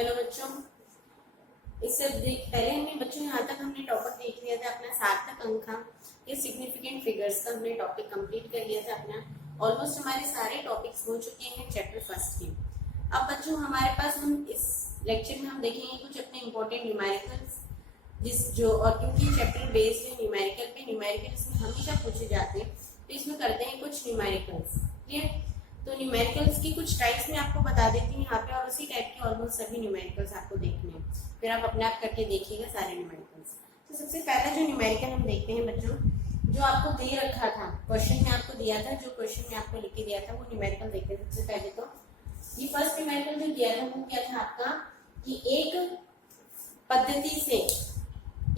Hello बच्चों, इससे पहले हमने बच्चों यहाँ तक हमने टॉपिक देख लिया था अपना सार्थक अंक का, ये सिग्निफिकेंट फिगर्स का हमने टॉपिक कंप्लीट कर लिया था अपना। ऑलमोस्ट हमारे सारे टॉपिक्स हो चुके हैं चैप्टर फर्स्ट के। अब बच्चों हमारे पास हम इस लेक्चर में हम देखेंगे कुछ अपने इम्पोर्टेंट न्यूमेरिकल्स और क्योंकि चैप्टर बेस्ड है न्यूमेरिकल पे, न्यूमेरिकल्स में हमेशा पूछे जाते हैं तो इसमें करते हैं कुछ न्यूमेरिकल्स। क्लियर? तो न्यूमेरिकल्स की कुछ टाइप्स मैं आपको बता देती हूँ यहाँ पे, और उसी टाइप के ऑलमोस्ट सभी न्यूमेरिकल्स आपको देखने हैं, फिर आप अपने आप करके देखिएगा सारे न्यूमेरिकल्स। तो सबसे पहला जो न्यूमेरिकल हम देखते हैं बच्चों, जो आपको दे रखा था क्वेश्चन में, आपको दिया था जो क्वेश्चन में आपको लिख के दिया था वो न्यूमेरिकल देखते हैं। सबसे पहले तो ये फर्स्ट न्यूमेरिकल जो दिया था वो क्या था आपका कि एक पद्धति से,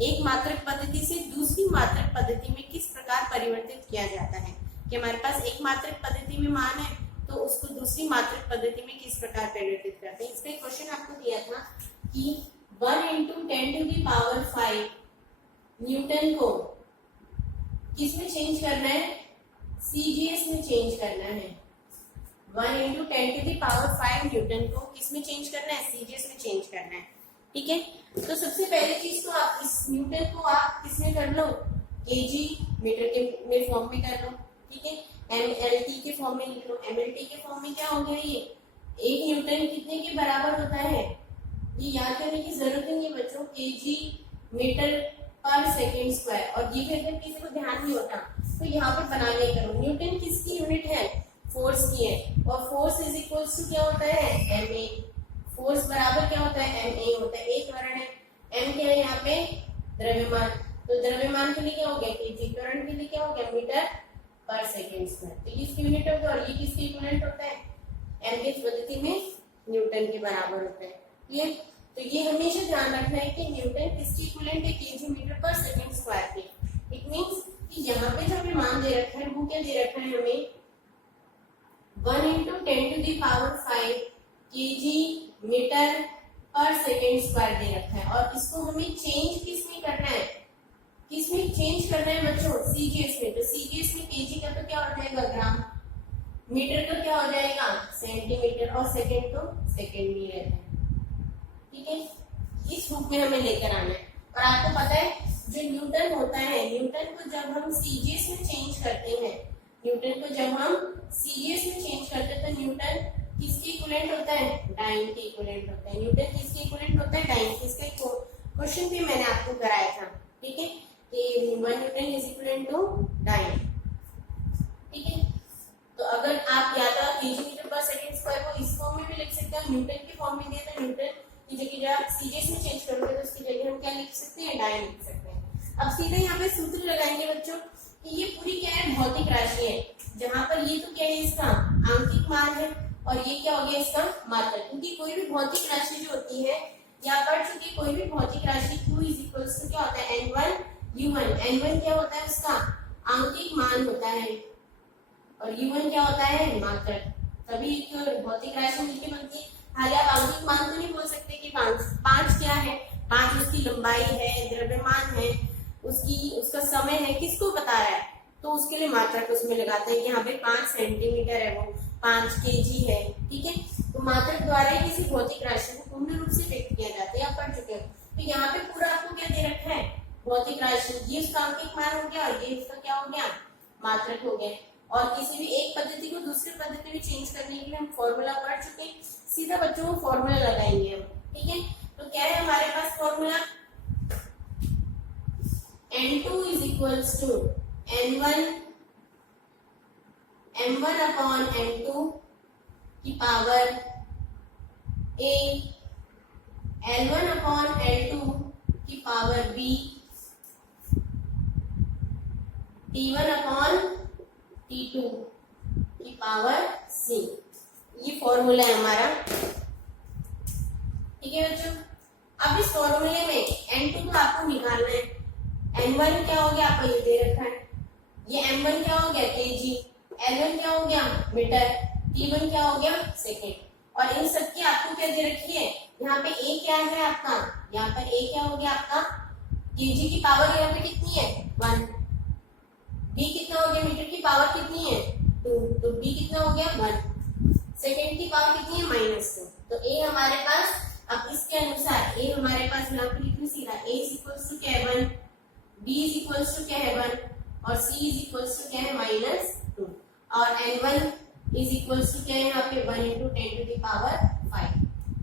एक मात्रक पद्धति से दूसरी मात्रक पद्धति में किस प्रकार परिवर्तित किया जाता है। कि हमारे पास एक मात्रक पद्धति में मान है तो उसको दूसरी मात्रक पद्धति में किस प्रकार परिवर्तित करते हैं। इसका क्वेश्चन आपको दिया था कि 1 × 10⁵ न्यूटन को किसमें चेंज करना है, सीजीएस में चेंज करना है। 1 × 10⁵ न्यूटन को किसमें चेंज करना है, सीजीएस में चेंज करना है। ठीक है, तो सबसे पहली चीज तो आप इस न्यूटन को आप किसमें कर लो, केजी मीटर के फॉर्म में कर लो। ठीक है, एमएलटी के फॉर्म में लिख लो। एमएलटी के फॉर्म में क्या हो गया, ये एक न्यूटन कितने के बराबर होता है, ये याद करने की जरूरत नहीं है बच्चों, केजी मीटर/सेकंड स्क्वायर। और ये अगर किसी को ध्यान नहीं होता तो यहाँ पे बना लिया करो, न्यूटन किसकी यूनिट है, फोर्स की है, और फोर्स इज इक्वल टू क्या होता है, एमए। फोर्स बराबर क्या होता है, एमए होता है। एक त्वरण है, एम क्या है यहाँ पे, द्रव्यमान, तो द्रव्यमान के लिए क्या हो गया केजी, त्वरण के लिए क्या हो गया मीटर/सेकंड स्क्वायर। तो ये इसकी यूनिट होता है और ये किसके इक्विवेलेंट होता है, एम की पद्धति में न्यूटन के बराबर होता है। ये तो ये हमेशा ध्यान रखना है कि न्यूटन किसकी इक्विवेलेंट है, केजी मीटर/सेकंड स्क्वायर के। इट मींस कि यहाँ पे जो हमें मान दे रखा है वो क्या दे रखा है हमें, 1 × 10⁵ केजी मीटर/सेकंड स्क्वायर दे रखा है। और इसको हमें चेंज किसमें करना है, किसमें चेंज करना है बच्चों, सीजीएस में। तो सीजीएस में केजी का तो क्या हो जाएगा ग्राम, मीटर का क्या हो जाएगा सेंटीमीटर, और सेकंड तो सेकंड में रहता है। ठीक है, इस रूप में हमें लेकर आना है। और आपको पता है जो न्यूटन होता है, न्यूटन को जब हम सीजीएस में चेंज करते हैं, न्यूटन को जब हम सीजीएस में चेंज करते हैं तो न्यूटन किसके इक्विवेलेंट होता है, डाइन के इक्विवेलेंट होता है। न्यूटन किसके इक्विवेलेंट होता है, डाइन। इसका क्वेश्चन भी मैंने आपको कराया था। ठीक है, कि 1 newton is equivalent to dyne. ठीक है, तो अगर आप या तो केजी मीटर/सेकंड स्क्वायर को इस फॉर्म में भी लिख सकते हैं, न्यूटन के फॉर्म में दिया तो न्यूटन की जगह जब सीजीएस में चेंज करोगे तो उसकी जगह हम क्या लिख सकते हैं, डाइन लिख सकते हैं। अब सीधे यहाँ पे सूत्र लगाएंगे बच्चों कि ये पूरी क्या है, भौतिक राशि है, जहां पर ये तो क्या है इसका आंकिक मान है और ये क्या हो गया इसका मात्रक। क्योंकि कोई भी भौतिक राशि जो होती है, या पढ़ चुकी कोई भी भौतिक राशि Q इज इक्वल टू क्या होता है, N1U1। N1 क्या होता है, उसका आंकिक मान होता है, और U1 क्या होता है, मात्रक। तभी एक भौतिक राशि मिलकर बनती है। हालांकि आप आंकिक मान तो नहीं बोल सकते कि 5 क्या है, 5 उसकी लंबाई है, द्रव्यमान है, उसका समय है, किसको बता रहा है, तो उसके लिए मात्रक उसमें लगाते हैं। यहाँ पे 5 सेंटीमीटर है, वो 5 केजी है। ठीक है, तो मात्रक द्वारा ही किसी भौतिक राशि को पूर्ण रूप से व्यक्त किया जाता है, आप पढ़ चुके हो। तो यहाँ पे पूरा आपको क्या दे रखा है, भौतिक राशि, ये उसका आंकिक मान हो गया और ये उसका क्या हो गया, मात्रक हो गया। और किसी भी एक पद्धति को दूसरी पद्धति में चेंज करने के लिए हम फॉर्मूला पढ़ चुके हैं, सीधा बच्चों को फॉर्मूला लगाएंगे हम। ठीक है, तो क्या है हमारे पास formula, N2 is equals to M1/N2 की पावर A, L1/L2 की पावर B, T1/T2 की पावर C। ये फॉर्मूला है हमारा। ठीक है बच्चों, अब इस फॉर्मूले में N2 तो आपको निकालना है। N1 क्या हो गया, आपको ये दे रखा है, ये M1 क्या हो गया केजी, L1 क्या हो गया मीटर, T1 क्या हो गया सेकेंड। और इन सब की आपको क्या दे रखी है, यहाँ पे A क्या है आपका, यहाँ पर A क्या हो गया आपका, केजी की पावर यहाँ पे कितनी है 1, B कितना हो गया, मीटर की पावर कितनी है 2, तो B कितना हो गया 1, सेकेंड की पावर कितनी है -2। तो A हमारे पास अब इसके अनुसार ए हमारे पास मैं आपको लिखूं सीधा a इज इक्वल्स टू क्या है 1, b इज इक्वल्स टू क्या है 1 और c इज इक्वल्स टू क्या है -2 और n1 इज इक्वल्स टू क्या है यहाँ पे 1 into 10 to the power 5।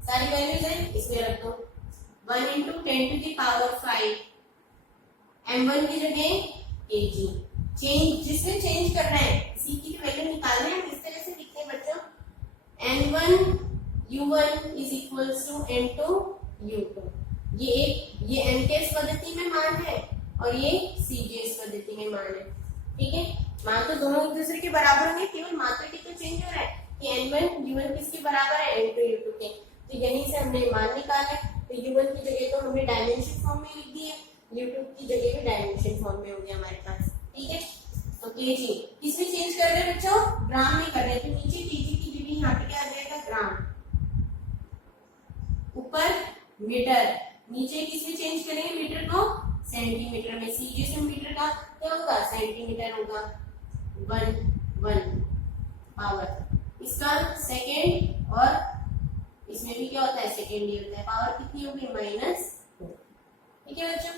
सारी वैल्यूज है इसमें रख दो 1 into 10 to the power 5 m1 की जगह kg। चेंज जिसमें चेंज करना है c की वैल्यू निकालना है किस तरह से लिखते हैं बच्चों n1 u1 is equals to n2 u2। ये MKS पद्धति में मान है और ये CGS पद्धति में मान है। ठीक है, मान तो दोनों एक दूसरे के बराबर होंगे, केवल मात्रा की तो चेंज हो रहा है कि n1 u1 किसके बराबर है n2 u2 के। तो यहीं से हमने मान निकाला है। तो u1 की जगह तो हमने डायमेंशन फॉर्म में लिख दिया, u2 की जगह भी डायमेंशन फॉर्म में हो गया हमारे पास। ठीक है, तो kg किसमें चेंज कर रहे हैं बच्चों, ग्राम में कर रहे हैं। तो नीचे kg की जगह यहाँ पे क्या आ जाएगा ग्राम, ऊपर मीटर, नीचे किसमें चेंज करेंगे मीटर को सेंटीमीटर में। सीजीएस में मीटर का क्या होगा सेंटीमीटर होगा 1 पावर इसका सेकेंड और इसमें भी क्या होता है सेकेंड ही होता है। पावर कितनी होगी -2। ठीक है बच्चों,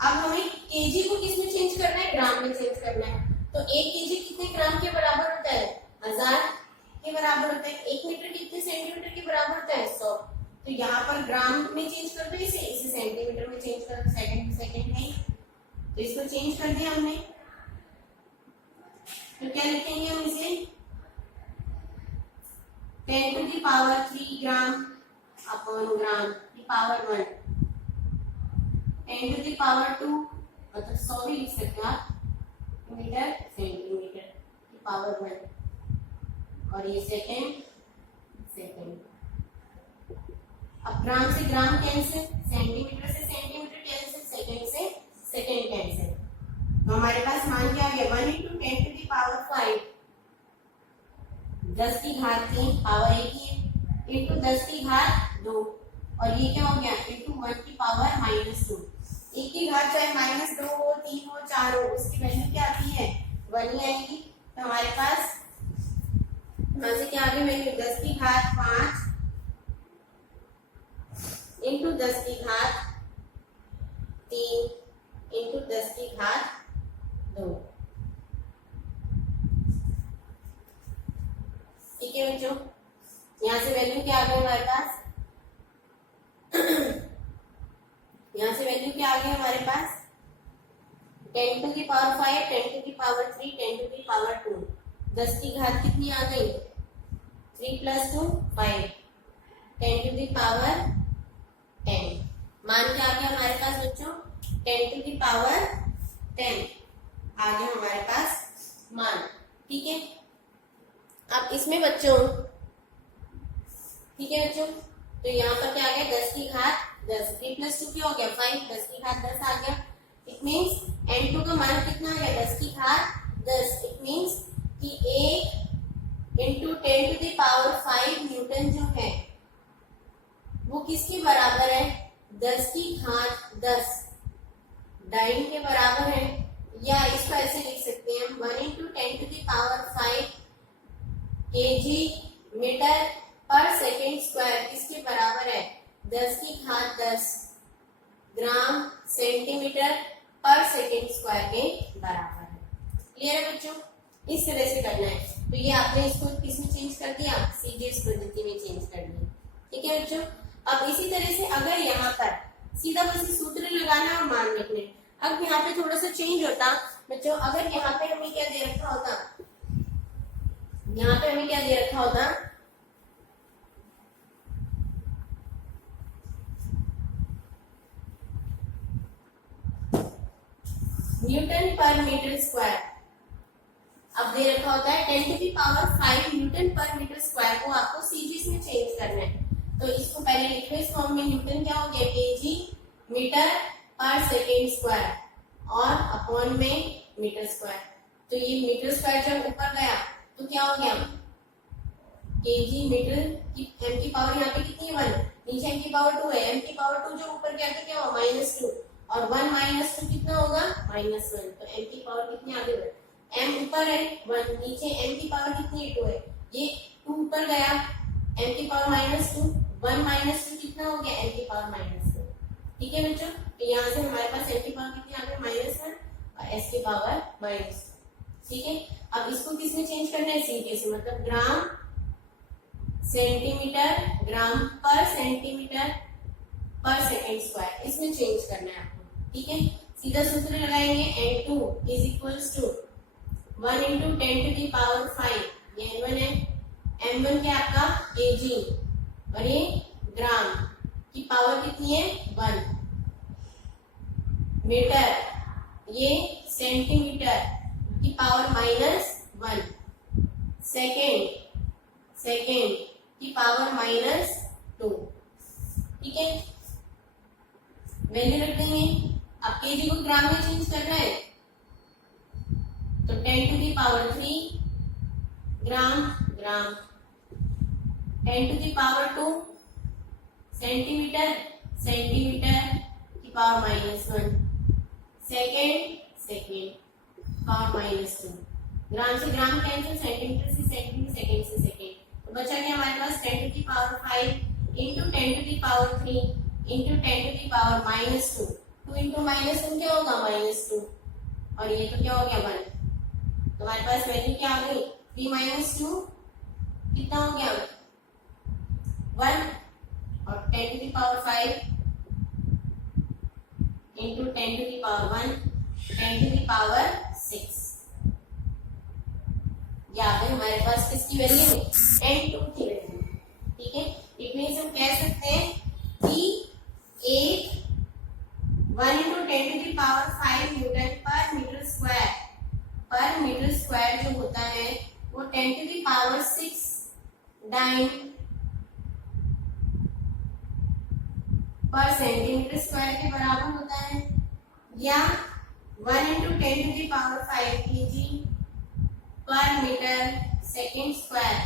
अब हमें केजी को किसमें चेंज करना है ग्राम में चेंज करना है। तो 1 केजी कितने ग्राम के बराबर होता है 1000 के बराबर होता है। 1 मीटर कितने सेंटीमीटर के बराबर होता है 100। तो यहाँ पर ग्राम में चेंज कर दो, इसे सेंटीमीटर में चेंज कर दो, सेकंड है तो इसको चेंज कर दिया हमने। तो क्या लिखेंगे हम इसे 10 to the power 3 gram upon gram की पावर 1, 10 to the power 2 मतलब 100 भी लिख सकते हो आप मीटर सेंटीमीटर की पावर 1 और ये सेकंड। अब ग्राम से ग्राम कैंसिल, सेंटीमीटर से सेंटीमीटर कैंसिल, सेकंड से सेकंड कैंसिल। तो हमारे पास मान क्या आ गया 1 into 10 to the power 5 10 की घात 3 पावर 1 ही है इंटू 10 की घात 2 और ये क्या हो गया इंटू 1 की पावर -2। 1 की घात चाहे -2 हो 3 हो 4 हो उसकी वैल्यू क्या आती है 1 ही आएगी। तो हमारे पास यहाँ से क्या आ गया वैल्यू 10 की घात 5 इंटू 10 की घात 3 इंटू 10 की घात 2। ठीक है बच्चों, यहाँ से वैल्यू क्या आ गई हमारे पास यहाँ से वैल्यू क्या आ गई हमारे पास 10 to the power 5, 10 to the power 3, 10 to the power 2। 10 की घात कितनी आ गई 3 + 2 5, 10 to the power 10। मान क्या आ गया हमारे पास बच्चों 10 to the power 10 आ गया हमारे पास मान। ठीक है, अब इसमें बच्चों ठीक है बच्चों, तो यहाँ पर क्या आ गया 10 की घात 10, 3 + 2 क्या हो गया 5, 10 की घात 10 आ गया। इट मीन्स n2 का मान कितना आ गया 10 की घात 10। इट मीन्स कि 1 into 10 to the power 5 Newton जो है वो किसके बराबर है 10 की घात 10 डाइन के बराबर है। या इसको ऐसे लिख सकते हैं हम 1 into 10 to the power 5 kg metre पर सेकेंड स्क्वायर किसके बराबर है 10 की घात 10 ग्राम सेंटीमीटर पर सेकेंड स्क्वायर के बराबर है। क्लियर है बच्चों, इस तरह से करना है। तो ये आपने इसको किसमें चेंज कर दिया सीजीएस पद्धति में चेंज कर दिया। ठीक है बच्चों, अब इसी तरह से अगर यहाँ पर सीधा बस सूत्र लगाना और मान लिखने। अब यहाँ पे थोड़ा सा चेंज होता बच्चों, अगर यहाँ पे हमें क्या दे रखा होता यहाँ पे हमें क्या दे रखा होता न्यूटन पर मीटर स्क्वायर। अब दे रखा होता है 10 to the power 5 न्यूटन पर मीटर स्क्वायर को आपको सीजीएस में चेंज करना है। तो इसको पहले लिखो इस फॉर्म में न्यूटन क्या हो गया केजी मीटर पर सेकेंड स्क्वायर और अपॉन में मीटर स्क्वायर। तो ये मीटर स्क्वायर जब ऊपर गया तो क्या हो गया केजी मीटर की m की पावर यहाँ पे कितनी है 1, नीचे m की पावर 2 है, m की पावर 2 जो ऊपर गया तो क्या हुआ -2 और 1 - 2 कितना होगा -1। तो m की पावर कितनी आगे बढ़ m ऊपर है 1, नीचे m की पावर कितनी है 2 है, ये 2 ऊपर गया m की पावर -2 1 माइनस 2 कितना हो गया, n की पावर माइनस 2। ठीक है बच्चों, तो यहाँ से हमारे पास n की पावर कितनी आ गई, -1 और s की पावर -2। ठीक है, अब इसको किसमें चेंज करना है, सीधे से, मतलब ग्राम सेंटीमीटर ग्राम पर सेंटीमीटर पर सेकेंड स्क्वायर, इसमें चेंज करना है आपको। ठीक है, सीधा सूत्र लगाएंगे, n2 is equals to 1 into 10 to the power 5, ये n1 है, m1 क्या आपका kg और ये ग्राम की पावर कितनी है 1, मीटर ये सेंटीमीटर की पावर -1, सेकेंड की पावर -2। ठीक है, वैल्यू रख देंगे। अब केजी को ग्राम में चेंज करना है तो 10 to the power 3 gram, 10 to the power 2 centimetre की पावर -1, सेकेंड पावर -2, ग्राम से ग्राम कैंसिल, सेंटीमीटर से सेंटीमीटर, सेकेंड से सेकेंड, तो बचा क्या हमारे पास 10 to the power 5 into 10 to the power 3 into 10 to the power -2, 2 into -1 क्या होगा -2, और ये तो क्या हो गया 1, तो हमारे पास वैल्यू क्या आ गई 3 - 2 कितना हो गया 1, और 10 to the power 5 into 10 to the power 1, 10 to the power 6, या फिर हमारे पास किसकी वैल्यू n2 की वैल्यू। ठीक है, इट मींस हम कह सकते हैं कि एक 1 into 10 to the power 5 newton पर मीटर स्क्वायर जो होता है वो 10 टू दी पावर 6 डाइन पर सेंटीमीटर स्क्वायर के बराबर होता है, या 1 into 10 to the power 5 kg पर मीटर सेकेंड स्क्वायर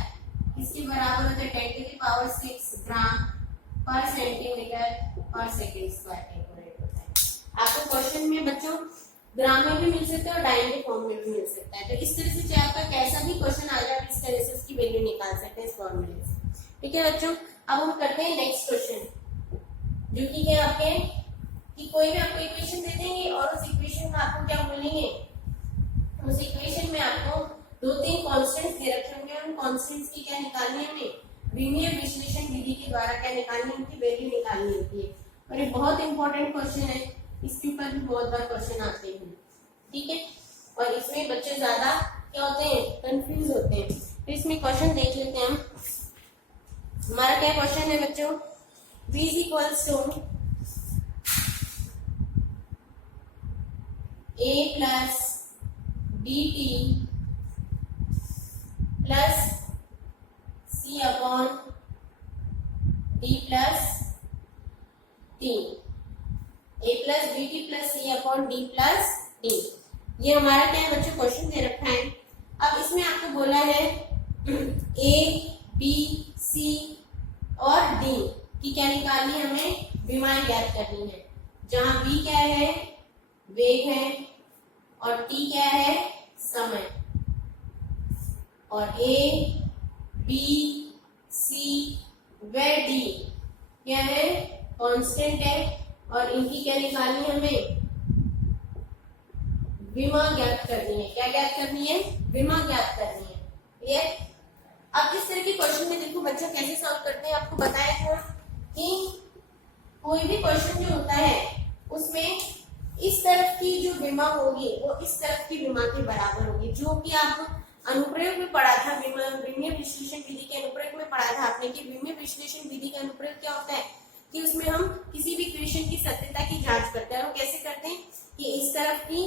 किसके बराबर होता है 10 टू दी पावर 6 ग्राम पर सेंटीमीटर पर सेकेंड स्क्वायर कैलकुलेट होता है। आपको क्वेश्चन में बच्चों ग्राम में भी मिल सकता है और डाइन के फॉर्म में भी मिल सकता है, तो इस तरह से चाहे आपका कैसा भी क्वेश्चन आ जाए इस तरह से उसकी वैल्यू निकाल सकते हैं इस फॉर्मूले से। ठीक है बच्चों, अब हम करते हैं नेक्स्ट क्वेश्चन, जो कि क्या आपके कि कोई भी आपको इक्वेशन दे देंगे और उस इक्वेशन का आपको क्या बोलेंगे, उस इक्वेशन में आपको 2-3 कांस्टेंट्स दे रखे होंगे, उन कांस्टेंट्स की क्या निकालनी है हमें, विमीय विश्लेषण विधि के द्वारा क्या निकालनी, उनकी वैल्यू निकालनी होती है, और ये बहुत इंपॉर्टेंट क्वेश्चन है, इसके ऊपर भी बहुत बार क्वेश्चन आते हैं। ठीक है, और इसमें बच्चे ज्यादा क्या होते हैं, कंफ्यूज होते हैं, तो इसमें क्वेश्चन देख लेते हैं हम। हमारा क्या क्वेश्चन है बच्चों, v is equals to a plus dt plus c upon d plus t, a plus dt plus c upon d plus d, ये हमारा क्या है बच्चों क्वेश्चन दे रखा है। अब इसमें आपको बोला है a b c और d की क्या निकालनी है, हमें विमाएं ज्ञात करनी है, जहां v क्या है वेग है और t क्या है समय, और a b c व d क्या है कांस्टेंट है, और इनकी क्या निकालनी है, हमें विमा ज्ञात करनी है। क्या ज्ञात करनी है, विमा ज्ञात करनी है। क्लियर, अब इस तरह के क्वेश्चन में देखो बच्चा कैसे सॉल्व करते हैं, आपको बताया था कि कोई भी क्वेश्चन जो होता है उसमें इस तरफ की जो विमा होगी वो इस तरफ की विमा के बराबर होगी, जो कि आप अनुप्रयोग में पढ़ा था, विमीय विश्लेषण विधि के अनुप्रयोग में पढ़ा था आपने कि विमीय विश्लेषण विधि का अनुप्रयोग क्या होता है कि उसमें हम किसी भी इक्वेशन की सत्यता की जांच करते हैं, और कैसे करते हैं कि इस तरफ की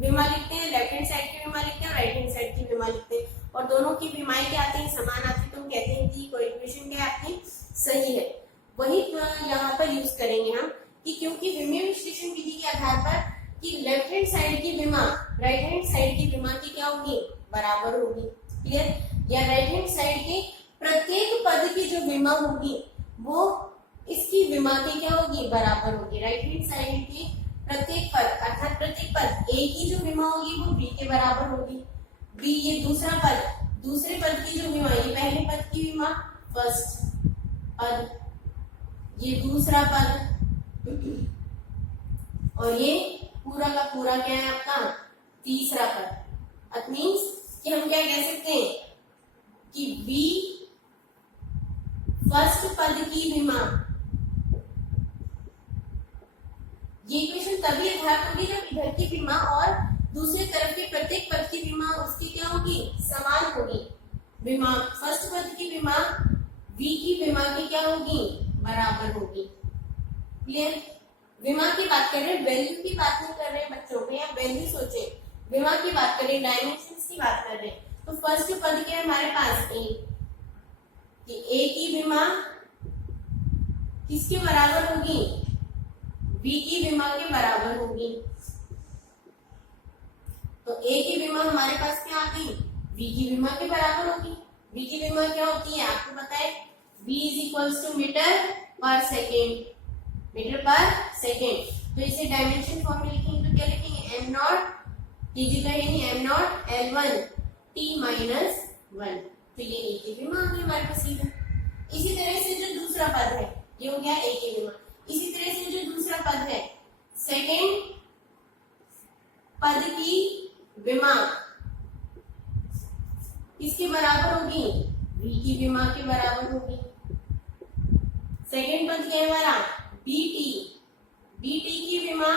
विमा लिखते हैं, लेफ्ट हैंड साइड की विमा लिखते हैं, राइट हैंड साइड की विमा लिखते हैं, और दोनों की विमाएं क्या आती है समान आती है, तो हम कहते हैं कि कोई इक्वेशन क्या आपकी सही है। वही यहाँ पर यूज करेंगे हम कि क्योंकि विमीय विश्लेषण विधि के आधार पर कि लेफ्ट हैंड साइड की विमा राइट हैंड साइड की विमा की क्या होगी बराबर होगी। क्लियर, या राइट हैंड साइड के प्रत्येक पद की जो विमा होगी वो इसकी विमा की क्या होगी बराबर होगी। राइट हैंड साइड की प्रत्येक पद अर्थात प्रत्येक पद ए की जो विमा होगी वो बी के बराबर होगी, बी ये दूसरा पद दूसरे पद की जो विमा ये पहले पद की विमा फर्स्ट पद ये दूसरा पद, और ये पूरा का पूरा क्या है आपका तीसरा पद। इट मीन्स कि हम क्या कह सकते हैं कि बी फर्स्ट पद की विमा। ये इक्वेशन तभी यथार्थ होगी जब इधर की विमा और दूसरे तरफ के प्रत्येक पद की विमा उसकी क्या होगी, समान होगी। विमा फर्स्ट पद की विमा v की विमा की क्या होगी, बराबर होगी। क्लियर? विमा की बात कर रहे हैं, वैल्यू की बात नहीं कर रहे हैं बच्चों पे, या वैल्यू सोचे, विमा की बात कर रहे हैं, डायमेंशंस की बात कर रहे हैं। तो फर्स्ट पद क्या है हमारे पास a, कि a की विमा किसके बराबर होगी, b की विमा के बराबर होगी। तो a की विमा हमारे पास क्या आ गई, b की विमा के बराबर होगी। b की विमा क्या होती है आपको पता है, v is equals to metre पर सेकेंड, मीटर पर सेकेंड। तो इसे डायमेंशन फॉर्म में लिखेंगे तो क्या लिखेंगे, m नॉट की जगह है m not L1 t minus 1। तो ये a की विमा आ गई हमारे पास सीधा। इसी तरह से जो दूसरा पद है ये हो गया a की विमा। इसी तरह से जो दूसरा पद है सेकेंड पद की विमा किसके बराबर होगी, v की विमा के बराबर होगी। सेकेंड पद क्या है हमारा bt, bt की विमा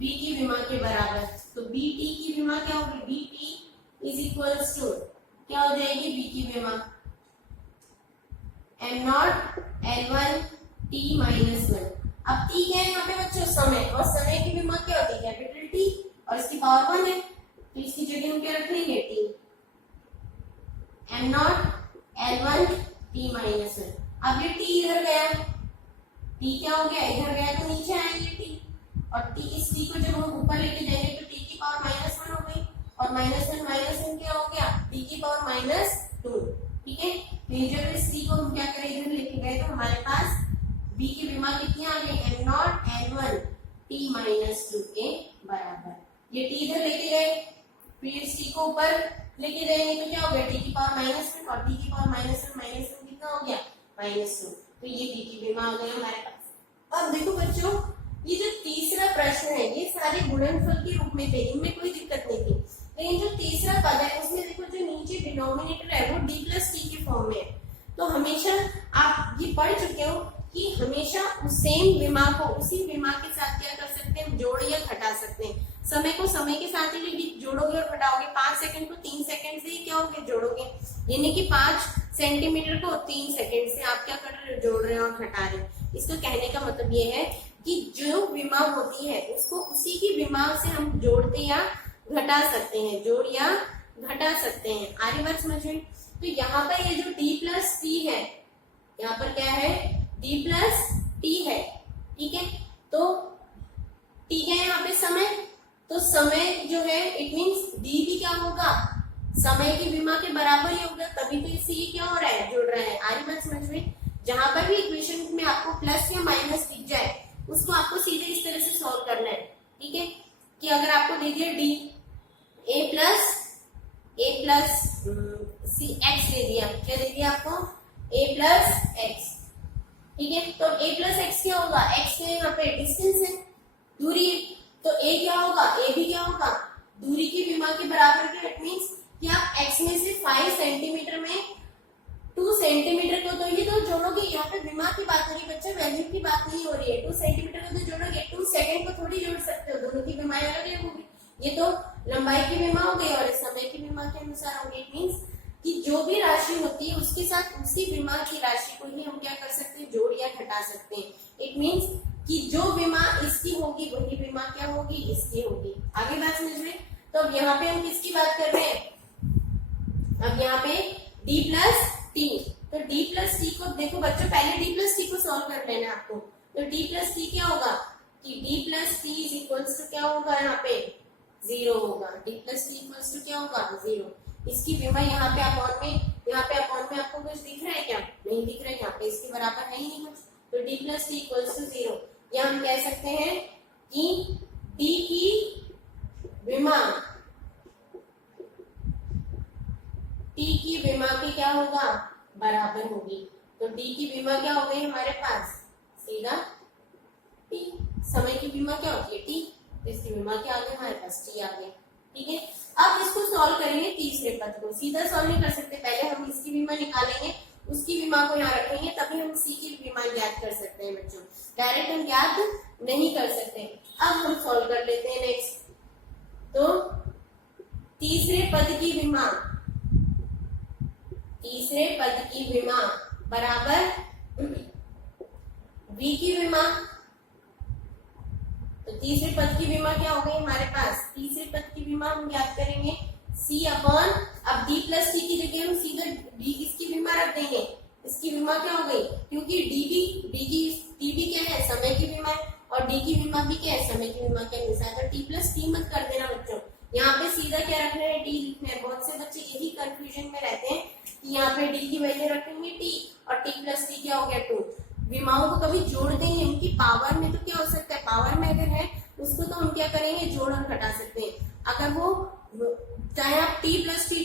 v की विमा के बराबर। तो bt की विमा क्या होगी, bt इज इक्वल्स टू क्या हो जाएगी, b की विमा m not L1 t minus 1। अब t क्या है यहाँ पे बच्चों, समय, और समय की विमा क्या होती है कैपिटल T, और इसकी पावर 1 है, तो इसकी जगह हम क्या रख लेंगे t, m not L1 t minus 1। अब ये t इधर गया, t क्या हो गया, इधर गया तो नीचे आएंगे t, और t इस t को जब हम ऊपर लेके जाएंगे तो t की पावर माइनस 1 हो गई, और माइनस 1 क्या हो गया, t की पावर माइनस 2। ठीक है, फिर जब इस t को हम क्या करें इधर लेके गए तो हमारे पास b की विमा कितनी आ गई, m not L1 t minus 2 के बराबर। ये t इधर लेके गए, फिर इस t को ऊपर लेके जाएंगे तो क्या हो गया, t की पावर माइनस 1, और t की पावर माइनस 1 कितना हो गया, माइनस 2। तो ये b की विमा हो गई हमारे पास। अब देखो बच्चों, ये जो तीसरा प्रश्न है ये सारे गुणनफल के रूप में थे, इनमें कोई दिक्कत नहीं थी। लेकिन जो तीसरा पद है उसमें देखो जो नीचे डिनोमिनेटर है वो d प्लस टी के फॉर्म में है। तो हमेशा आप ये पढ़ चुके हो कि हमेशा सेम विमा को उसी विमा के साथ क्या कर सकते हैं, जोड़ या घटा सकते हैं। समय को समय के साथ ही जोड़ोगे और घटाओगे, 5 सेकंड को 3 सेकंड से ही क्या होगे, जोड़ोगे। यानी कि 5 सेंटीमीटर को 3 सेकंड से आप क्या कर रहे हो, जोड़ रहे हो और घटा रहे हो। इसका कहने का मतलब ये है कि जो विमा होती है उसको उसी की विमा से हम जोड़ते या घटा सकते हैं, जोड़ या घटा सकते हैं। आगे बात समझ में? तो यहाँ पर ये जो d प्लस टी है, यहाँ पर क्या है, d प्लस टी है। ठीक है, तो t क्या है यहाँ पे, समय। तो समय जो है इट मींस d भी क्या होगा, समय की विमा के बराबर ही होगा, तभी तो इससे ये क्या हो रहा है, जुड़ रहा है। आगे बात समझ में? जहां पर भी इक्वेशन में आपको प्लस या माइनस दिख जाए उसको आपको सीधे इस तरह से सॉल्व करना है। ठीक है, कि अगर आपको दे दिया d a plus C x दे दिया, क्या दे दिया आपको, a प्लस एक्स। ठीक है, तो a प्लस एक्स क्या होगा, x के यहाँ पे डिस्टेंस है, दूरी। तो a क्या होगा, a भी क्या होगा, दूरी की विमा के बराबर के। इट मींस कि आप x में से 5 सेंटीमीटर में 2 सेंटीमीटर को तो ये तो जोड़ोगे, यहाँ पे विमा की बात हो रही है बच्चा, वैल्यू की बात नहीं हो रही है। 2 सेंटीमीटर को तो जोड़ोगे, 2 सेकंड को थोड़ी जोड़ सकते हो, दोनों की विमाएं अलग अलग होगी। ये तो लंबाई की विमा हो गई और समय की विमा के अनुसार होगी। इट मींस कि जो भी राशि होती है उसके साथ उसी विमा की राशि को ही हम क्या कर सकते हैं, जोड़ या घटा सकते हैं। इट मींस कि जो विमा इसकी होगी वही विमा क्या होगी, इसकी होगी। आगे बात समझ में? तो अब यहाँ पे हम किसकी बात कर रहे हैं, अब यहाँ पे d प्लस टी। तो d प्लस टी को देखो बच्चों, पहले d प्लस टी को सॉल्व कर लेना आपको। तो d प्लस टी क्या होगा कि d plus t is equals to क्या होगा, यहाँ पे 0 होगा। d plus t equals to क्या होगा, 0। इसकी विमा यहाँ पे अपॉन में, यहाँ पे अपॉन में आपको कुछ दिख रहा है क्या, नहीं दिख रहा है, यहाँ पे इसके बराबर है ही नहीं कुछ। तो d plus t equals to 0। या हम कह सकते हैं कि d की विमा, t की विमा की क्या होगा, बराबर होगी। तो d की विमा क्या हो गई हमारे पास, सीधा टी। समय की विमा क्या होती है टी, तो इसकी विमा क्या आ गई हमारे पास टी आ गई। ठीक है, अब इसको सॉल्व करेंगे तीसरे पद को। सीधा सॉल्व नहीं कर सकते, पहले हम इसकी विमा निकालेंगे, उसकी विमा को यहाँ रखेंगे, तभी हम सी की विमा ज्ञात कर सकते हैं बच्चों, डायरेक्ट हम ज्ञात नहीं कर सकते। अब हम सॉल्व कर लेते हैं नेक्स्ट। तो तीसरे पद की विमा, तीसरे पद की विमा बराबर वी की विमा। तो तीसरे पद की विमा क्या हो गई हमारे पास, तीसरे पद की विमा हम ज्ञात करेंगे c अपॉन, अब d प्लस टी की जगह हम सीधा d इसकी विमा रख देंगे। इसकी विमा क्या हो गई, क्योंकि db क्या है समय की विमा है, और d की विमा भी क्या है समय की विमा के अनुसार, तो t प्लस टी मत कर देना बच्चों, यहाँ पे सीधा क्या रखना है d लिखना है। बहुत से बच्चे यही कंफ्यूजन में रहते हैं कि यहाँ पे d की वैल्यू रखेंगे t और t प्लस टी क्या हो गया 2। विमाओं को कभी जोड़ देंगे, उनकी पावर में तो क्या हो सकता है, पावर में अगर है उसको तो हम क्या करेंगे जोड़ और घटा सकते हैं। अगर वो चाहे आप t प्लस टी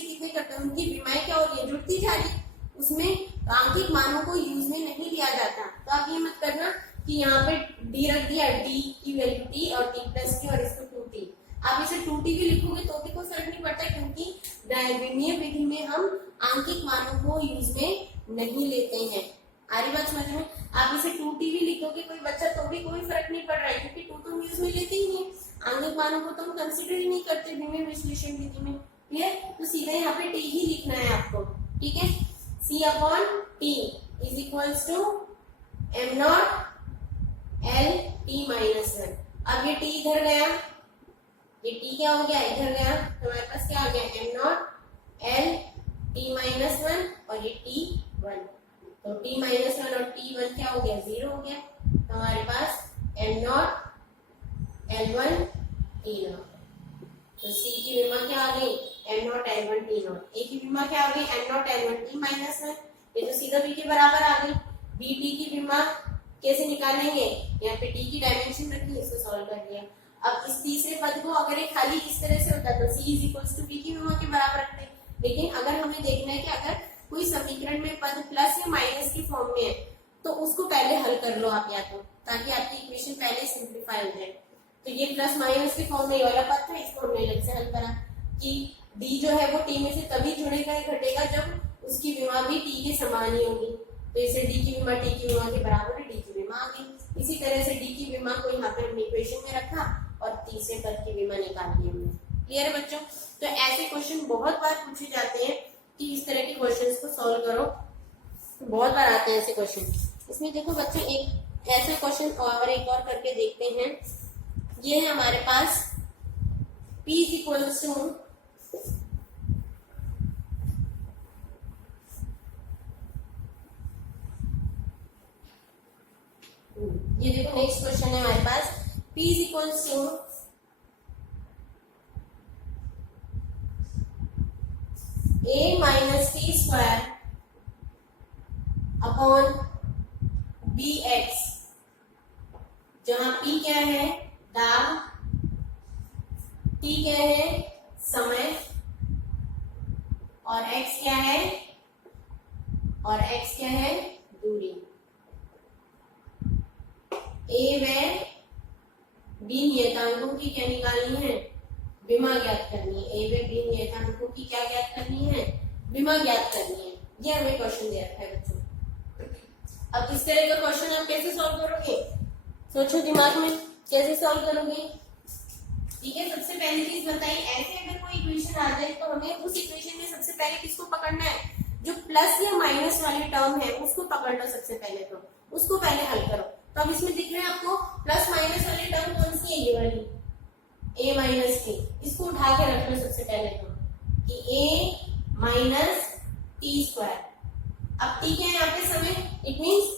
कितने करते हैं, उनकी विमाएं क्या होती है जुड़ती जा रही, उसमें आंकिक मानों को यूज में नहीं लिया जाता। तो आप ये मत करना कि यहाँ पे d रख दिया, d की वैल्यू t और t प्लस टी और इसको 2t, आप इसे 2t भी लिखोगे तो भी कोई फर्क नहीं पड़ता, क्योंकि द्विमीय विधि में हम आंकिक मानों को यूज में नहीं लेते हैं। आ रही बात समझ में, आप इसे 2t भी लिखोगे कोई बच्चा तो भी कोई फर्क नहीं पड़ रहा है, क्योंकि 2 तो हम यूज में लेते ही नहीं, आंगिक मानों को तो हम कंसीडर ही नहीं करते विमीय विश्लेषण विधि में। क्लियर, तो सीधा यहाँ पे t ही लिखना है आपको। ठीक है, c upon t is equals to m naught l t minus 1। अब ये t इधर गया, ये t क्या हो गया इधर गया, तो हमारे पास क्या आ गया m naught l t minus 1 और ये t1, तो t माइनस 1 और t1 क्या हो गया 0 हो गया, तो हमारे पास m नॉट l1 t0। तो c की विमा क्या आ गई m not l1 t0, a की विमा क्या आ गई m not l1 t minus 1, ये तो सीधा b के बराबर आ गई। b t की विमा कैसे निकालेंगे, यहाँ पे t की डायमेंशन रखी, इसको सॉल्व कर दिया। अब इस तीसरे पद को अगर ये खाली इस तरह से होता तो c is equals to b की विमा के बराबर रखते, लेकिन अगर हमें देखना है कि अगर कोई समीकरण में पद प्लस या माइनस की फॉर्म में है तो उसको पहले हल कर लो आप, या तो ताकि आपकी इक्वेशन पहले सिंप्लीफाई हो जाए। तो ये प्लस माइनस के फॉर्म में वाला पद था, इसको हमने अलग से हल करा कि d जो है वो t में से तभी जुड़ेगा या घटेगा जब उसकी विमा भी t के समान ही होगी, तो इसे d की विमा t की विमा के बराबर है, d की विमा आ गई। इसी तरह से d की विमा को यहाँ पे हमने इक्वेशन में रखा और तीसरे पद की विमा निकाल ली हमने। क्लियर है बच्चों, तो ऐसे क्वेश्चन बहुत बार पूछे जाते हैं कि इस तरह के क्वेश्चंस को सॉल्व करो, बहुत बार आते हैं ऐसे क्वेश्चन। इसमें देखो बच्चों एक ऐसे क्वेश्चन और एक और करके देखते हैं। ये है हमारे पास P इज इक्वल्स टू ये देखो नेक्स्ट क्वेश्चन है हमारे पास P is equals to a minus t square upon bx, जहां p क्या है दाब, t क्या है समय और x क्या है दूरी। a व b नियतांकों की क्या निकालनी है, विमा ज्ञात करनी है। a व b नियतांकों की क्या ज्ञात करनी है, विमा ज्ञात करनी है। ये हमें क्वेश्चन दे रखा है बच्चों। अब इस तरह का क्वेश्चन आप कैसे सॉल्व करोगे, सोचो दिमाग में कैसे सॉल्व करोगे। ठीक है, सबसे पहली चीज बताइए, ऐसे अगर कोई इक्वेशन आ जाए तो हमें उस इक्वेशन में सबसे पहले किसको पकड़ना है, जो प्लस या माइनस वाली टर्म है उसको पकड़ लो सबसे पहले, तो उसको पहले हल करो। तो अब इसमें दिख रहा है आपको प्लस माइनस वाली टर्म कौन सी है, ये वाली a माइनस टी, इसको उठा के रख लो सबसे पहले तो कि a माइनस टी स्क्वायर। अब t क्या है यहाँ पे समय, इट मीन्स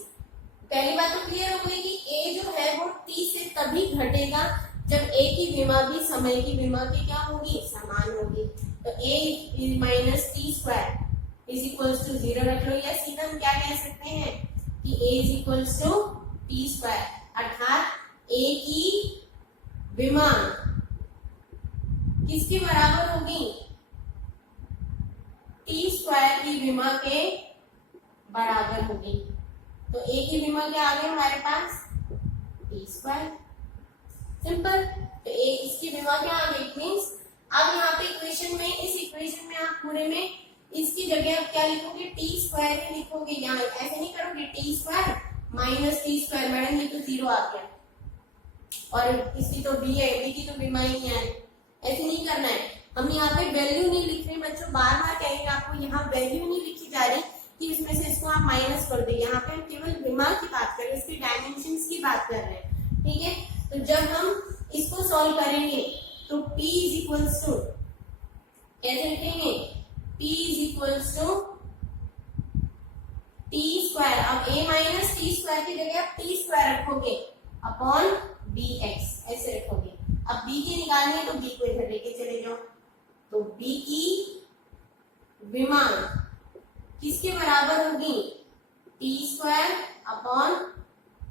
पहली बात तो क्लियर हो गई कि a जो है वो t से तभी घटेगा जब a की विमा भी समय की विमा की क्या होगी समान होगी। तो a minus t square is equals to 0 रख लो, या सीधा हम क्या कह सकते हैं कि a is equals to t square, अर्थात a की विमा किसके बराबर होगी, टी स्क्वायर की विमा के बराबर होगी। तो ए की विमा क्या आ गई हमारे पास, टी स्क्वायर, सिंपल। तो ए इसकी विमा क्या आ गई, मीन्स अब यहाँ पे इक्वेशन में, इस इक्वेशन में आप पूरे में इसकी जगह आप क्या लिखोगे, टी स्क्वायर ही लिखोगे। यहाँ ऐसे नहीं करोगे T square minus t square, madam ये तो जीरो आ गया, और इसकी तो बी है, बी की तो विमा ही है, ऐसे नहीं करना है। हम यहाँ पे वैल्यू नहीं लिख रहे बच्चों, बार बार कहेंगे आपको, यहाँ वैल्यू नहीं लिखी जा रही कि इसमें से इसको आप माइनस कर दो। यहाँ पे हम केवल विमा की बात कर रहे हैं, इसके डायमेंशंस की बात कर रहे हैं, ठीक है। तो जब हम इसको सॉल्व करेंगे तो p इज इक्वल्स टू, कैसे लिखेंगे, p is equals to t square. अब a माइनस टी स्क्वायर की जगह आप टी स्क्वायर रखोगे अपॉन bx, ऐसे रखोगे। अब b की निकालनी है तो b को इधर लेके चले जाओ, तो b की विमा किसके बराबर होगी, टी स्क्वायर अपॉन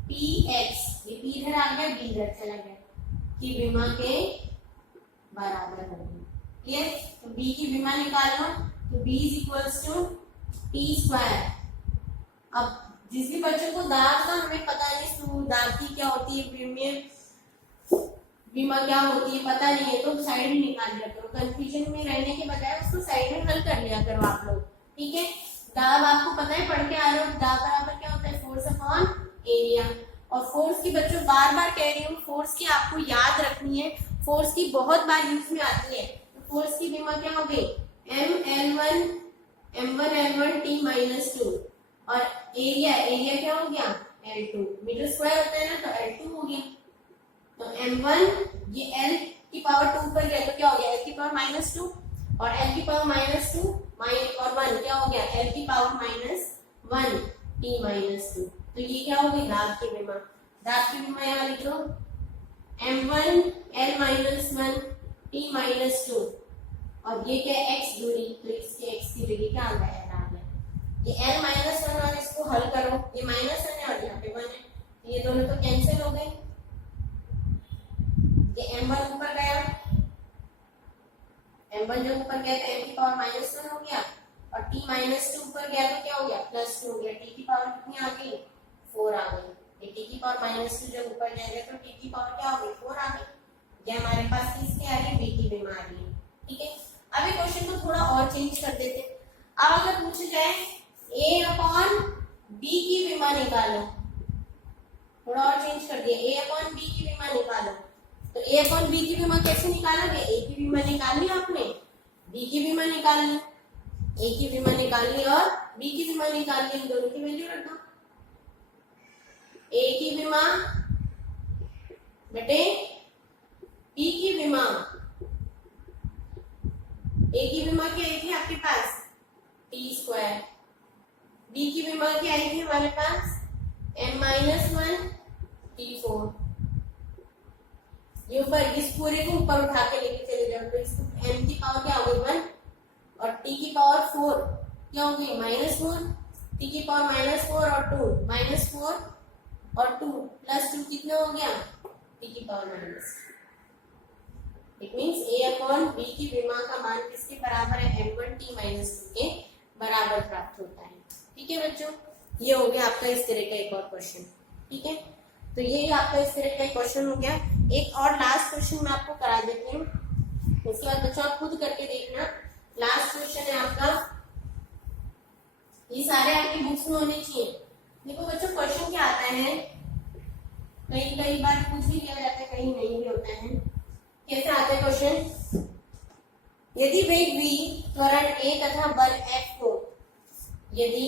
px, ये p इधर आ गया, b इधर चला गया, की विमा के बराबर होगी, क्लियर। तो b की विमा निकालो, तो b is equals to t square. अब जिस भी बच्चों को दाब का हमें पता नहीं, दाब की क्या होती है, विमा क्या होती है पता नहीं है, तो साइड में निकाल लिया करो, कंफ्यूजन में रहने के बजाय उसको साइड में हल कर लिया करो आप लोग, ठीक है। दाब आपको पता है, पढ़ के आ रहे हो, दाब बराबर क्या होता है, फोर्स अपॉन एरिया। और फोर्स की बच्चों बार बार कह रही हूँ, फोर्स की आपको याद रखनी है, फोर्स की बहुत बार यूज में आती है। तो फोर्स की विमा क्या हो गई, M1L1 T माइनस 2, और एरिया क्या हो गया, L2, मीटर स्क्वायर होता है ना, तो L2 हो गया। तो M1 ये L की पावर 2 पर गया, तो क्या हो गया, L की पावर माइनस 2, और L की पावर माइनस 2 और 1 क्या हो गया, L की पावर माइनस 1 T माइनस 2। तो ये क्या हो गई, दाब की विमा। दाब की विमा यहाँ लिख लो, M1L माइनस 1 T माइनस 2, और ये क्या x दूरी, तो इसके x की जगह क्या आ गया, L आ गया। ये L माइनस 1 और इसको हल करो, ये माइनस 1 है और यहाँ पे 1 है, तो ये दोनों तो कैंसिल हो गए। ये M1 ऊपर गया, M1 जब ऊपर गया तो M की पावर माइनस 1 हो गया, और T माइनस 2 ऊपर गया तो क्या हो गया, प्लस 2 हो गया। T की पावर कितनी आ गई, 4 आ गई। ये T की पावर माइनस 2 जब ऊपर जाएगा तो T की पावर क्या हो गई, 4 आ गई। ये हमारे पास किसकी आ रही है, B की विमा आ रही है, ठीक है। अब ये क्वेश्चन को थोड़ा और चेंज कर देते हैं। अब अगर पूछा जाए A अपॉन B की विमा निकालो, थोड़ा और चेंज कर दिया, A अपॉन B की विमा निकालो, तो A अपॉन B की विमा कैसे निकालोगे, A की विमा निकालनी आपने, B की विमा निकालनी, A की विमा निकालनी और B की विमा निकालनी, इन दोनों की वैल्यू रखो। A की विमा बटे B की विमा, A की विमा क्या आई थी आपके पास, टी स्क्वायर, B की विमा क्या आई थी हमारे पास, M माइनस 1 T4। ये ऊपर इस पूरे को ऊपर उठा के लेके चले जाओ, तो इसको M की पावर क्या हो गई 1, और T की पावर 4 क्या हो गई माइनस 4, T की पावर माइनस 4 और 2 माइनस 4 और 2 प्लस 2 कितना हो गया, T की power minus. It means A upon B की विमा का मान किसके बराबर है, M1 T माइनस 2 के बराबर प्राप्त होता है, ठीक है बच्चों। ये हो गया आपका इस तरह का एक और क्वेश्चन, ठीक है। तो ये आपका इस तरह का क्वेश्चन हो गया। एक और लास्ट क्वेश्चन मैं आपको करा देती हूँ, उसके बाद बच्चों आप खुद करके देखना। लास्ट क्वेश्चन है आपका, ये सारे आपकी बुक्स में होने चाहिए। देखो बच्चों क्वेश्चन क्या आता है, कई बार कुछ भी किया जाता है, कहीं नहीं भी होता है। कैसे आता है क्वेश्चन, यदि वेग v त्वरण a तथा बल F हो, यदि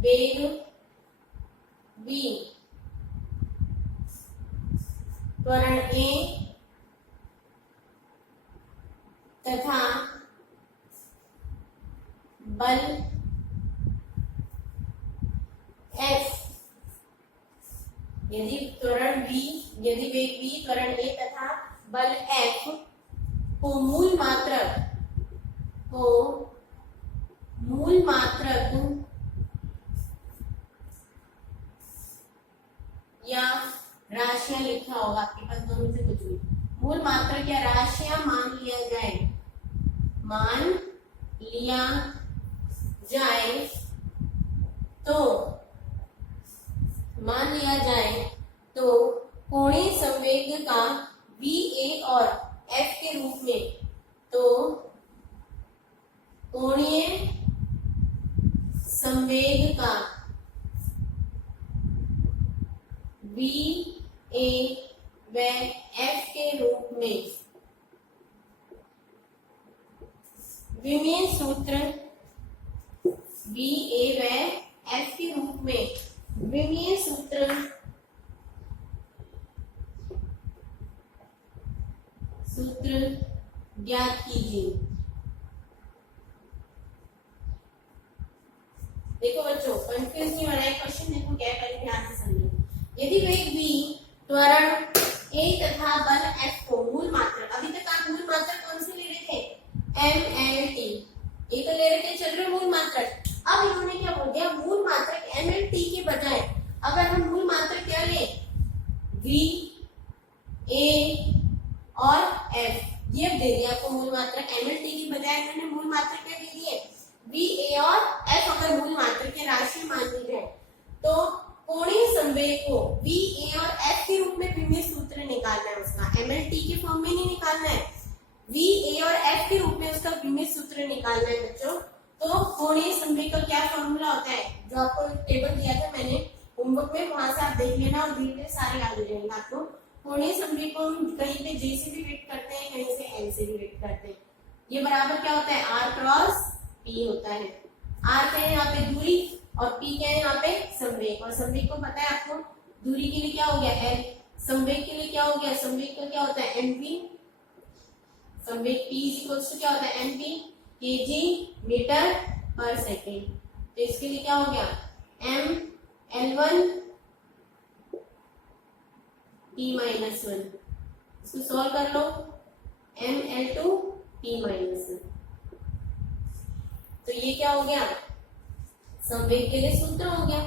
वेग v त्वरण a तथा बल F, यदि त्वरण v, यदि वेग v त्वरण a तथा बल F को मूल मात्रक या राशियां लिखा होगा आपके पास, दोनों से कुछ भी, मूल मात्रक या राशियां मान लिया जाए तो मान लिया जाए तो कोणीय संवेग का VA और F के रूप में, तो कोणीय संवेग का VA व F के रूप में विमीय सूत्र VA व F के रूप में विमीय सूत्र ज्ञात कीजिए। देखो बच्चों, कंफ्यूज नहीं होना है क्वेश्चन, देखो क्या पहले ध्यान से समझिए। यदि वेग v त्वरण a तथा बल F को मूल मात्रक, अभी तक आप मूल मात्रक कौन से ले रहे थे, mlt, ये तो ले रहे थे, चल रहे मूल मात्रक। अब इन्होंने क्या बोल दिया, मूल मात्रक mlt के बजाय अगर हम मूल मात्रक क्या ले, v a और f, ये दे दिया आपको मूल मात्रक mlt की बजाय इन्होंने मूल मात्रक क्या दे दिए, v a और f अगर मूल मात्रक की राशि मान ली जाए तो कोणीय संवेग को v a और f के रूप में विमीय सूत्र निकालना है उसका, mlt के फॉर्म में नहीं निकालना है, v a और f के रूप में उसका विमीय सूत्र निकालना है बच्चों। तो कोणीय संवेग का क्या फॉर्मूला होता है, जो आपको टेबल दिया था मैंने होमवर्क में, वहां से आप देख लेना और धीरे धीरे सारे याद हो जाएंगे आपको। कोणीय संवेग को हम कहीं पे j से भी व्यक्त करते हैं, कहीं से n से भी व्यक्त करते हैं। ये बराबर क्या होता है, r क्रॉस p होता है। r क्या है यहाँ पे दूरी और p क्या है यहाँ पे संवेग, और संवेग को पता है आपको, दूरी के लिए क्या हो गया l, संवेग के लिए क्या हो गया, संवेग का क्या होता है mp, संवेग p इक्वल्स टू क्या होता है mp kg मीटर पर सेकेंड। तो इसके लिए क्या हो गया m l1 t माइनस 1, इसको सॉल्व कर लो, m l2 t माइनस 1। तो ये क्या हो गया, संवेग के लिए सूत्र हो गया,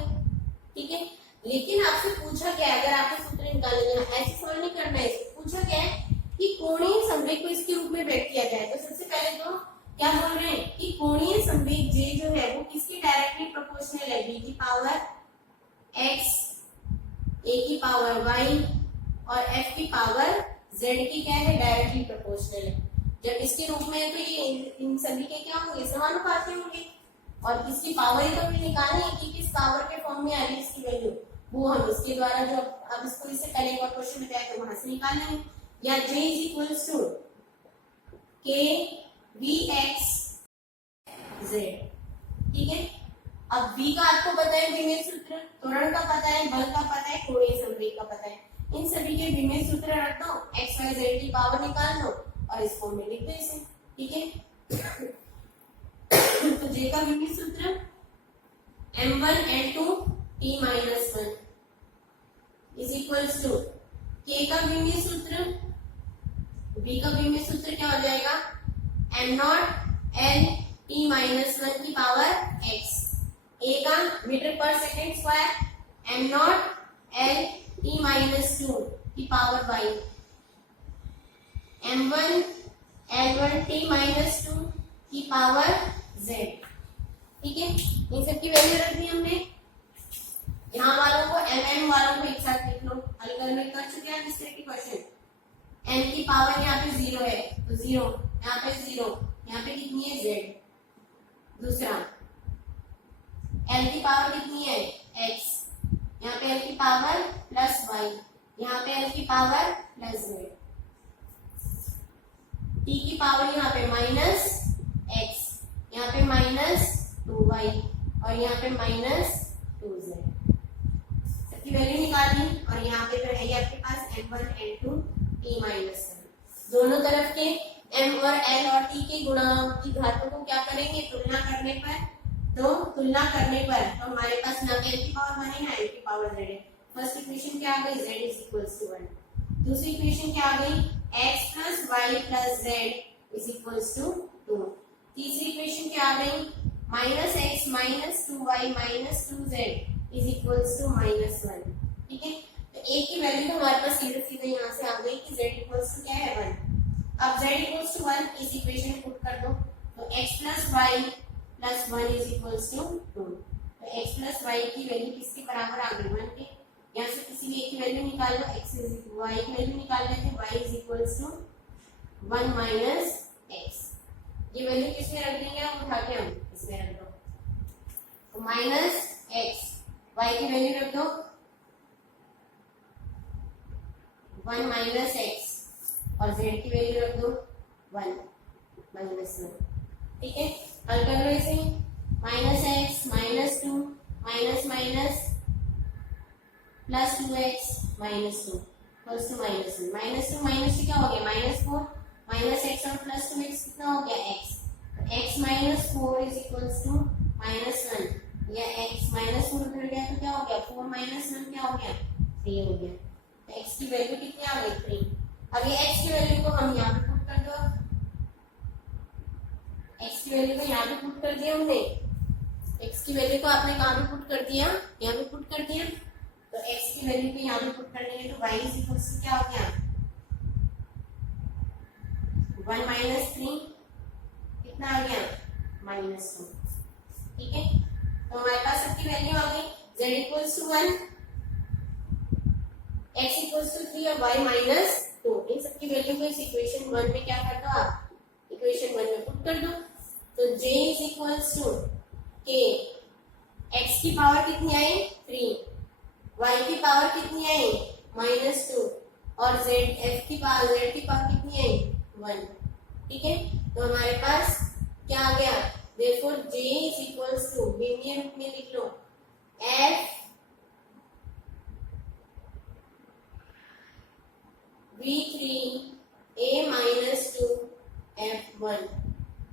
ठीक है। लेकिन आपसे पूछा क्या है, अगर आपको सूत्र निकालना है, ऐसे सॉल्व नहीं करना है, पूछा क्या है कि कोणीय संवेग को इसके रूप में व्यक्त किया जाए। तो सबसे पहले तो क्या बोल रहे हैं कि कोणीय संवेग j जो है वो किसकी डायरेक्टली प्रोपोर्शनल है, b की पावर x, a की पावर y और f की पावर z की क्या है, डायरेक्टली प्रोपोर्शनल है। जब इसके रूप में है तो ये इन सभी के क्या होंगे, समानुपाती होंगे, और किसकी पावर ही तो हमें निकालनी है कि किस पावर के फॉर्म में आ रही है इसकी वैल्यू, वो हम इसके द्वारा जो अब इसको इससे पहले एक और क्वेश्चन बताया तो वहां से निकालना है। या j is equals to k vx z, ठीक है। अब v का आपको पता है विमीय सूत्र, त्वरण का पता है, बल का पता है, कोणीय संवेग का पता है, इन सभी के विमीय सूत्र रख दो, x y z की पावर निकाल लो और इस फॉर्म में लिख दो इसे, ठीक है। तो j का विमीय सूत्र m1 l2 t minus 1 is equals to k का विमीय सूत्र, v का विमीय सूत्र क्या हो जाएगा, m0 l t माइनस 1 की पावर x, a का मीटर पर second square m0 l t minus 2 की power y, m1 l1 t minus 2 की पावर z, ठीक है। इन सब की वैल्यू रख दी हमने, यहाँ वालों को mm वालों को एक साथ लिख लो, हल करने कर चुके हैं इस तरह की क्वेश्चन। m की पावर यहाँ पे 0 है तो 0, यहाँ पे 0, यहाँ पे कितनी है z, दूसरा l की पावर कितनी है x, यहाँ पे l की पावर प्लस y, यहाँ पे l की पावर प्लस z, t की पावर यहाँ पे माइनस x, यहाँ पे माइनस 2y और यहाँ पे माइनस 2z, सबकी वैल्यू निकाल ली। और यहाँ पे जो है ये आपके पास m1 l2 t माइनस 1, दोनों तरफ के m और l और t के गुणांक की घातों को क्या करेंगे, तुलना करने पर, तो तुलना करने पर तो हमारे पास ना l की पावर 1 है ना l की पावर z है। फर्स्ट इक्वेशन क्या आ गई, z इज इक्वल्स टू 1। दूसरी इक्वेशन क्या आ गई, x प्लस y प्लस z इज इक्वल्स टू 2। तीसरी इक्वेशन क्या आ गई, minus x minus 2y minus 2z is equals to minus 1, ठीक है। तो a की वैल्यू तो हमारे पास सीधे सीधे यहाँ से आ गई कि z इक्वल्स टू क्या है 1। अब z इक्वल्स टू 1 इस इक्वेशन में पुट कर दो, तो x plus y plus 1 is equals to 2। तो तो x प्लस वाई की वैल्यू किसके बराबर आ गई 1 के। यहाँ से किसी भी एक की वैल्यू निकाल लो, x y की वैल्यू निकाल लेते हैं, y is equals to 1 minus x। ये वैल्यू किसमें रख देंगे हम, उठा के हम इसमें रख दो, तो माइनस x, y की वैल्यू रख दो 1 माइनस x और z की वैल्यू रख दो 1 माइनस 1। ठीक है, हल कर लो इसे, minus x minus 2 minus minus plus 2x minus 2 plus 2 minus 1, minus 2 minus 2 क्या हो गया माइनस 4, माइनस x और प्लस 2x कितना हो गया x, तो x minus 4 is equals to minus 1, या x माइनस 4 उधर गया तो क्या हो गया 4 माइनस 1 क्या हो गया 3 हो गया। तो x की वैल्यू कितनी आ गई 3। अब ये x की वैल्यू को हम यहाँ पे पुट कर दो, x की वैल्यू को यहाँ पे पुट कर दिया हमने, x की वैल्यू को आपने कहाँ पे पुट कर दिया, यहाँ पे पुट कर दिया, तो x की वैल्यू को यहाँ पे पुट कर देंगे तो y इज इक्वल्स टू क्या हो गया 1 माइनस 3 कितना आ गया माइनस 2। ठीक है, तो हमारे पास सबकी वैल्यू आ गई, z equals to 1, x equals to 3 और y माइनस 2। इन सबकी वैल्यू को इस इक्वेशन 1 में क्या कर दो आप, इक्वेशन 1 में पुट कर दो, तो j is equals to k, x की पावर कितनी आई 3, y की पावर कितनी आई माइनस 2 और z की पावर कितनी आई 1। ठीक है, तो हमारे पास क्या आ गया, therefore j is equals to भिन्न रूप में लिख लो f v3 a minus 2 f1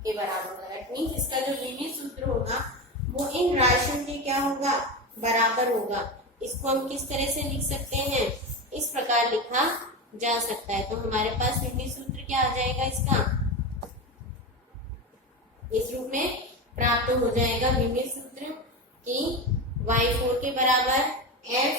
के बराबर होगा। दैट मीन्स इसका जो लीनियर सूत्र होगा वो इन राशियों के क्या होगा बराबर होगा। इसको हम किस तरह से लिख सकते हैं, इस प्रकार लिखा जा सकता है। तो हमारे पास लीनियर सूत्र क्या आ जाएगा, इसका इस रूप में प्राप्त हो जाएगा लीनियर सूत्र कि y4 के बराबर f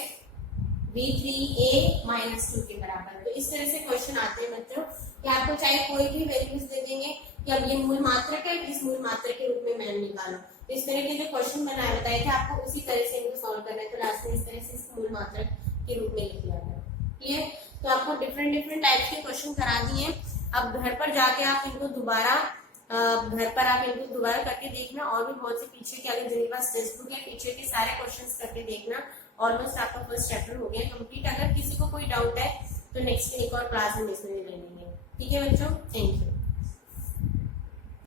v3a माइनस 2 के बराबर। तो इस तरह से क्वेश्चन आते हैं बच्चों कि आपको चाहे कोई भी वैल्यूज दे देंगे कि अब ये मूल मात्रक है, इस मूल मात्रक के रूप में मान निकालो। तो इस तरह के जो क्वेश्चन बनाए बताए थे आपको उसी तरह से इनको सॉल्व करना है। तो लास्ट में इस तरह से इस मूल मात्रक के रूप में लिख लिया गया। क्लियर, तो आपको डिफरेंट टाइप्स के क्वेश्चन करा दिए। अब घर पर जाके आप इनको दोबारा करके देखना, और भी बहुत से पीछे के अगर जिनके पास टेक्स्ट बुक है पीछे के सारे क्वेश्चंस करके देखना। ऑलमोस्ट आपका फर्स्ट चैप्टर हो गया कंप्लीट। अगर किसी को कोई डाउट है तो नेक्स्ट एक और क्लास में इसमें ले लेंगे। ठीक है बच्चों, थैंक यू।